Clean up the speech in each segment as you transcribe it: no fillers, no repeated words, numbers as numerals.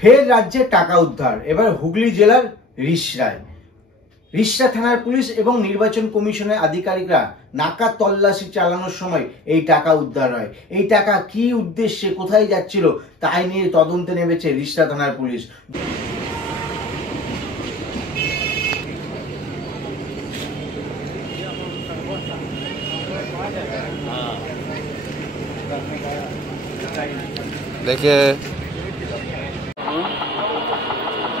ফের রাজ্যে টাকা উদ্ধার, এবার হুগলি জেলার রিষড়ায়। রিষড়া থানার পুলিশ এবং নির্বাচন কমিশনের আধিকারিকরা নাকা তল্লাশি চালানোর সময় এই টাকা উদ্ধার হয়। এই টাকা কি উদ্দেশ্যে, কোথায় যাচ্ছিল, তাই নিয়ে তদন্তে নেমেছে রিষড়া থানার পুলিশ। দেখে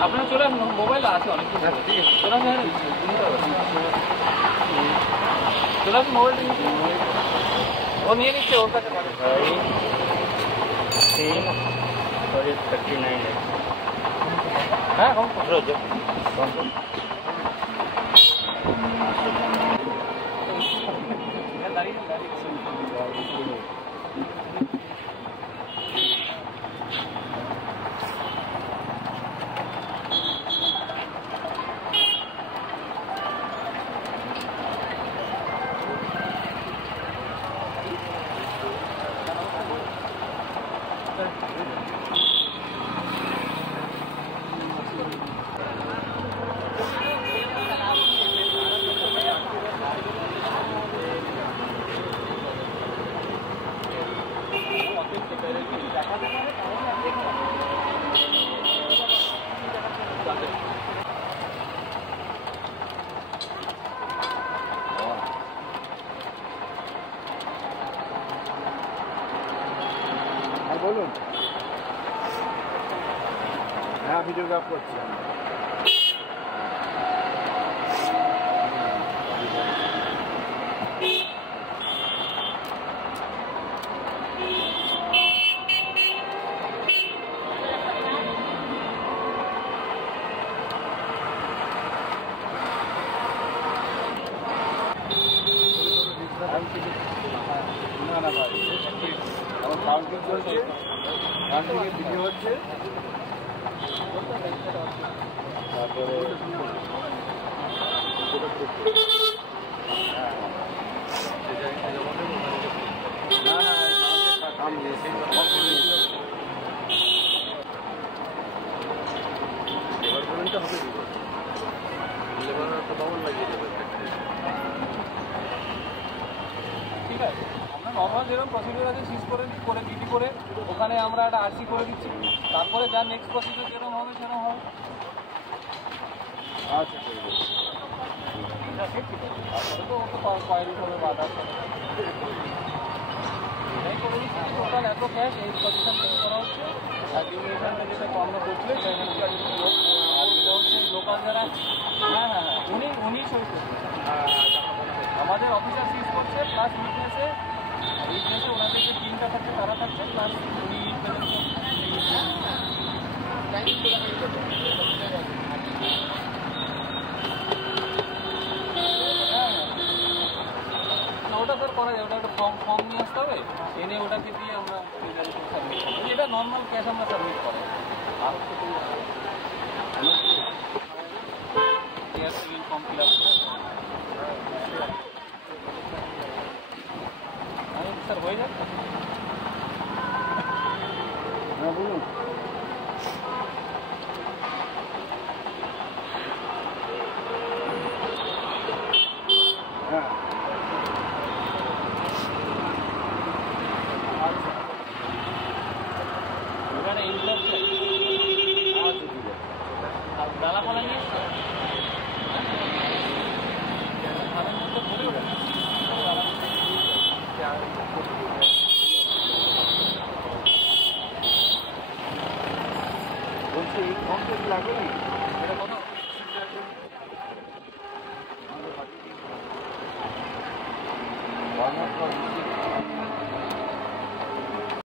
আপনার চলে আসুন, মোবাইল আছে অনেক। চলে আসুন, মোবাইল ও নিয়ে নিচ্ছে, ওর কাছে হ্যাঁ দাঁড়িয়ে বলুন। হ্যাঁ, ভিডিওগ্রাফ করছি। না না ভাই, আমার কাউন্টিং চলছে, কাউন্টিংয়ের ভিডিও হচ্ছে, তারপরে ঠিক আছে। আমরা নর্মাল যেরকম প্রসিডিওর আছে সিজ করে ডিটি করে ওখানে আমরা একটা আরসি করে দিচ্ছি, তারপরে যা নেক্সট প্রসিডিওর যেরকম হবে সেরকম হবে। আচ্ছা ঠিক আছে, ঠিক আছে। তারপরে তো ও তো পায়ের হবে বাধা এটাই করে দিচ্ছি। টোটাল এত ক্যাশ এই পজিশন থেকে করা হচ্ছে। আর ডিমিনেশনটা যেটা আমরা করছিলে ফাইন্যান্সিয়াল লোক, আর যেটা হচ্ছে লোকাল যারা, হ্যাঁ হ্যাঁ হ্যাঁ উনি সই করছেন। আমাদের অফিসার সিজ করছে, প্লাস উইটনেসে ওনাদের যে টিমটা থাকছে তারা থাকছে, প্লাস উনি ওটা স্যার করা যায়। ওটা একটা ফর্ম নিয়ে আসতে হবে, এনে ওটাকে দিয়ে আমরা সাবমিট করবো। এটা নর্মাল ক্যাশ আমরা সাবমিট করি। আর হচ্ছে ফর্ম ফিল আপ করে স্যার হয়ে যাবে। হ্যাঁ বলুন। হ্যাঁ ওখানে ইনকাম চাই। আচ্ছা ঠিক আছে। আর ডালাপালা নিয়ে খানের মধ্যে ভরে ওঠে বলছি এই ফর্মটা কি লাগবে নাকি? এটা কত? বাংলা